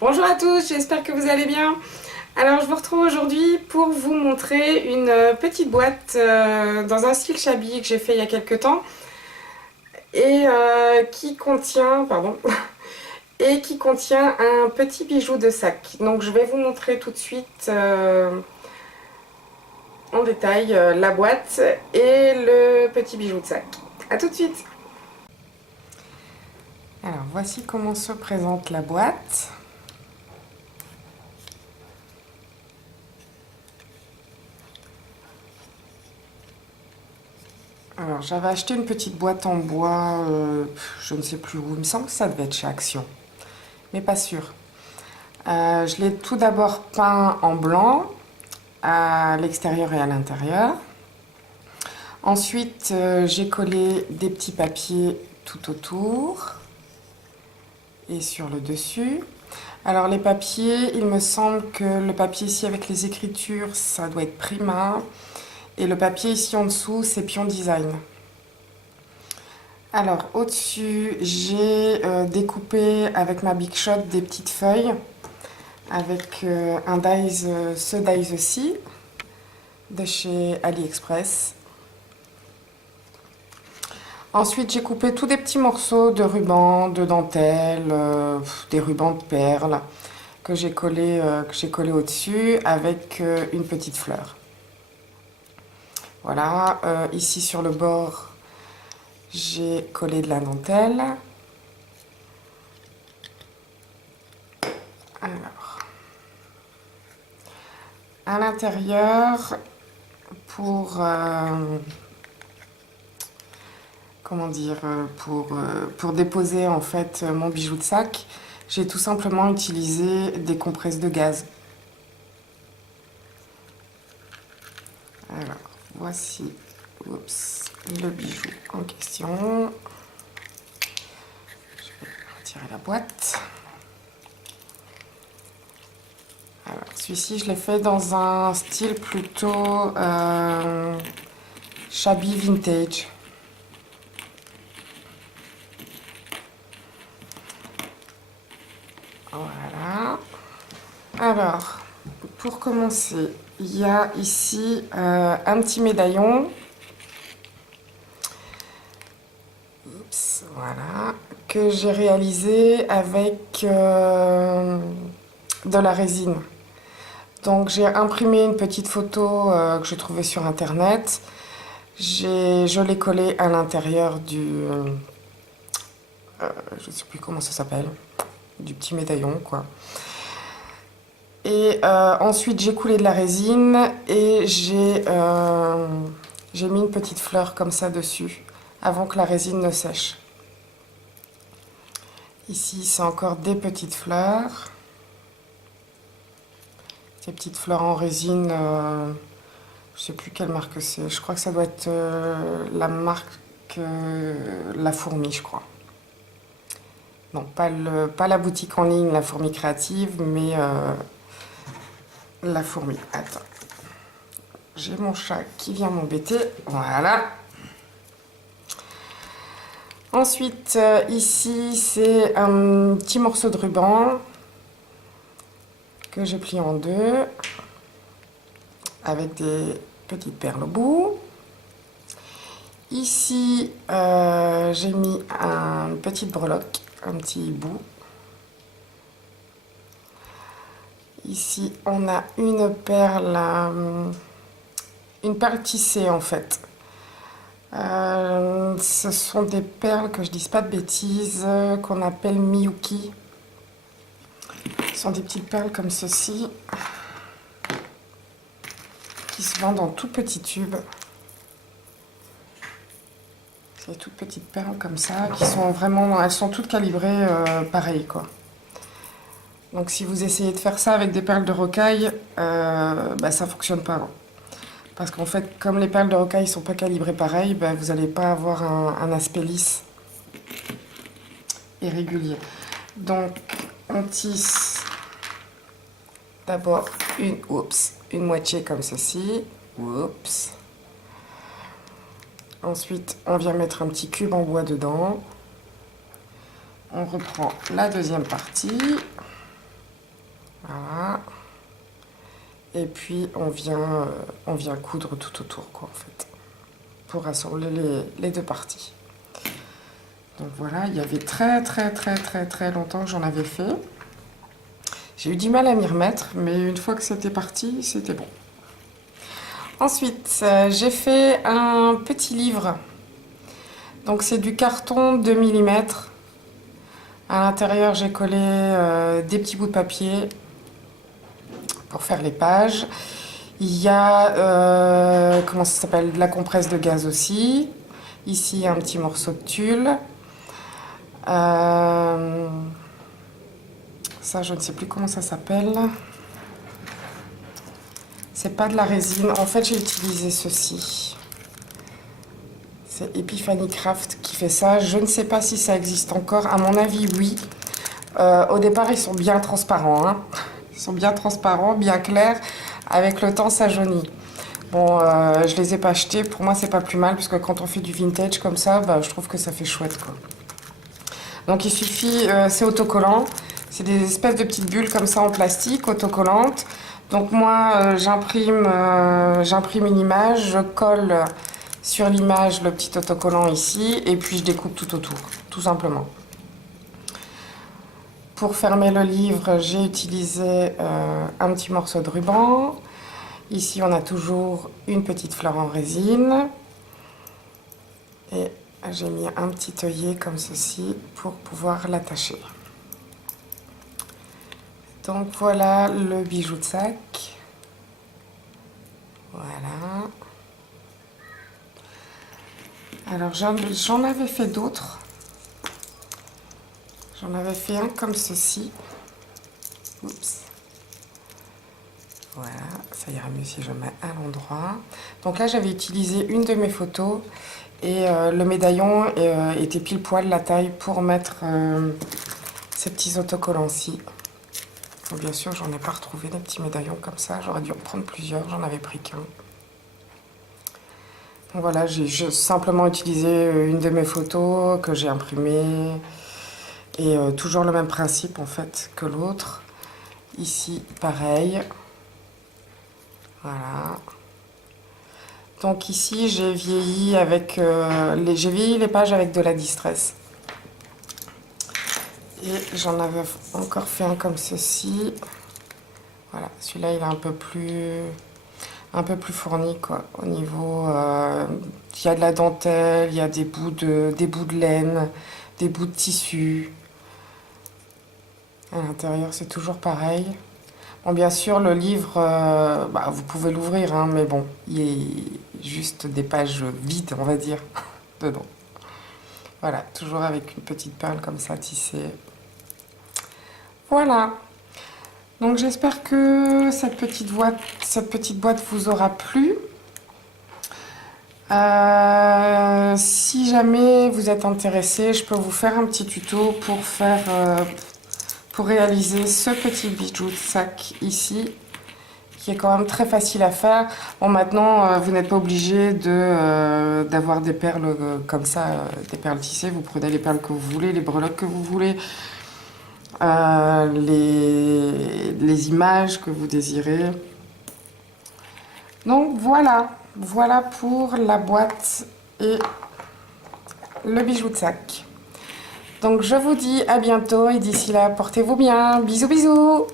Bonjour à tous, j'espère que vous allez bien. Alors je vous retrouve aujourd'hui pour vous montrer une petite boîte dans un style shabby que j'ai fait il y a quelques temps et qui contient, et qui contient un petit bijou de sac. Donc je vais vous montrer tout de suite en détail la boîte et le petit bijou de sac. A tout de suite. Alors voici comment se présente la boîte. Alors j'avais acheté une petite boîte en bois, je ne sais plus où, il me semble que ça devait être chez Action, mais pas sûr. Je l'ai tout d'abord peint en blanc, à l'extérieur et à l'intérieur. Ensuite, j'ai collé des petits papiers tout autour et sur le dessus. Alors les papiers, il me semble que le papier ici avec les écritures, ça doit être Prima. Et le papier ici en dessous, c'est Pion Design. Alors au-dessus, j'ai découpé avec ma Big Shot des petites feuilles avec un dies, ce dies-ci de chez AliExpress. Ensuite, j'ai coupé tous des petits morceaux de ruban, de dentelle, des rubans de perles que j'ai collé au-dessus avec une petite fleur. Voilà, ici sur le bord, j'ai collé de la dentelle. Alors, à l'intérieur, pour comment dire, pour déposer en fait mon bijou de sac, j'ai tout simplement utilisé des compresses de gaz. Alors, voici le bijou en question. Je vais retirer la boîte. Alors, celui-ci, je l'ai fait dans un style plutôt shabby vintage. Voilà. Alors, pour commencer, il y a ici un petit médaillon. Voilà, que j'ai réalisé avec de la résine. Donc j'ai imprimé une petite photo que j'ai trouvée sur internet. Je l'ai collée à l'intérieur du... je ne sais plus comment ça s'appelle. Du petit médaillon, quoi. Et ensuite j'ai coulé de la résine et j'ai mis une petite fleur comme ça dessus avant que la résine ne sèche. Ici c'est encore des petites fleurs. Ces petites fleurs en résine, je sais plus quelle marque c'est. Je crois que ça doit être la marque La Fourmi, je crois. Non, pas la boutique en ligne, La Fourmi Créative, mais La Fourmi. Attends. J'ai mon chat qui vient m'embêter. Voilà. Ensuite, ici, c'est un petit morceau de ruban que j'ai plié en deux avec des petites perles au bout. Ici, j'ai mis une petite breloque, un petit bout. Ici, on a une perle tissée en fait. Ce sont des perles, que je dise pas de bêtises, qu'on appelle Miyuki. Ce sont des petites perles comme ceci, qui se vendent en tout petits tubes. C'est des toutes petites perles comme ça, qui sont vraiment, elles sont toutes calibrées pareil quoi. Donc si vous essayez de faire ça avec des perles de rocaille, ça fonctionne pas. Parce qu'en fait, comme les perles de rocaille ne sont pas calibrées pareil, vous n'allez pas avoir un aspect lisse et régulier. Donc on tisse d'abord une moitié comme ceci. Oups. Ensuite, on vient mettre un petit cube en bois dedans. On reprend la deuxième partie. Voilà. Et puis on vient coudre tout autour, quoi, en fait, pour assembler les deux parties. Donc voilà, il y avait très longtemps que j'en avais fait. J'ai eu du mal à m'y remettre, mais une fois que c'était parti, c'était bon. Ensuite, j'ai fait un petit livre. Donc c'est du carton 2 mm. À l'intérieur, j'ai collé des petits bouts de papier pour faire les pages. Il y a, comment ça s'appelle, de la compresse de gaz aussi. Ici, un petit morceau de tulle. Ça, je ne sais plus comment ça s'appelle. C'est pas de la résine. En fait, j'ai utilisé ceci. C'est Epiphany Craft qui fait ça. Je ne sais pas si ça existe encore. À mon avis, oui. Au départ, ils sont bien transparents, hein. Ils sont bien transparents, bien clairs. Avec le temps, ça jaunit. Bon, je les ai pas achetés. Pour moi, c'est pas plus mal, parce que quand on fait du vintage comme ça, bah, je trouve que ça fait chouette, quoi. Donc, il suffit... c'est autocollant. C'est des espèces de petites bulles comme ça en plastique, autocollantes. Donc, moi, j'imprime une image. Je colle sur l'image le petit autocollant ici. Et puis, je découpe tout autour, tout simplement. Pour fermer le livre, j'ai utilisé un petit morceau de ruban. Ici, on a toujours une petite fleur en résine. Et j'ai mis un petit œillet comme ceci pour pouvoir l'attacher. Donc voilà le bijou de sac. Voilà. Alors j'en avais fait d'autres. J'en avais fait un comme ceci. Oups. Voilà, ça ira mieux si je mets à l'endroit. Donc là, j'avais utilisé une de mes photos et le médaillon était pile poil la taille pour mettre ces petits autocollants-ci. Bien sûr, j'en ai pas retrouvé des petits médaillons comme ça. J'aurais dû en prendre plusieurs, j'en avais pris qu'un. Donc voilà, j'ai simplement utilisé une de mes photos que j'ai imprimée. Et toujours le même principe en fait que l'autre. Ici, pareil. Voilà. Donc ici, j'ai vieilli avec j'ai vieilli les pages avec de la distress. Et j'en avais encore fait un comme ceci. Voilà, celui-là, il est un peu plus fourni, quoi. Au niveau, il y a de la dentelle, il y a des bouts de laine, des bouts de tissu. À l'intérieur, c'est toujours pareil. Bon, bien sûr, le livre, bah, vous pouvez l'ouvrir, hein, mais bon, il y a juste des pages vides, on va dire, dedans. Voilà, toujours avec une petite perle comme ça tissée. Voilà. Donc j'espère que cette petite boîte vous aura plu. Si jamais vous êtes intéressé, je peux vous faire un petit tuto pour réaliser ce petit bijou de sac ici, qui est quand même très facile à faire. Bon, maintenant, vous n'êtes pas obligé d'avoir des perles comme ça, des perles tissées. Vous prenez les perles que vous voulez, les breloques que vous voulez, les images que vous désirez. Donc voilà, voilà pour la boîte et le bijou de sac. Donc je vous dis à bientôt et d'ici là, portez-vous bien. Bisous bisous.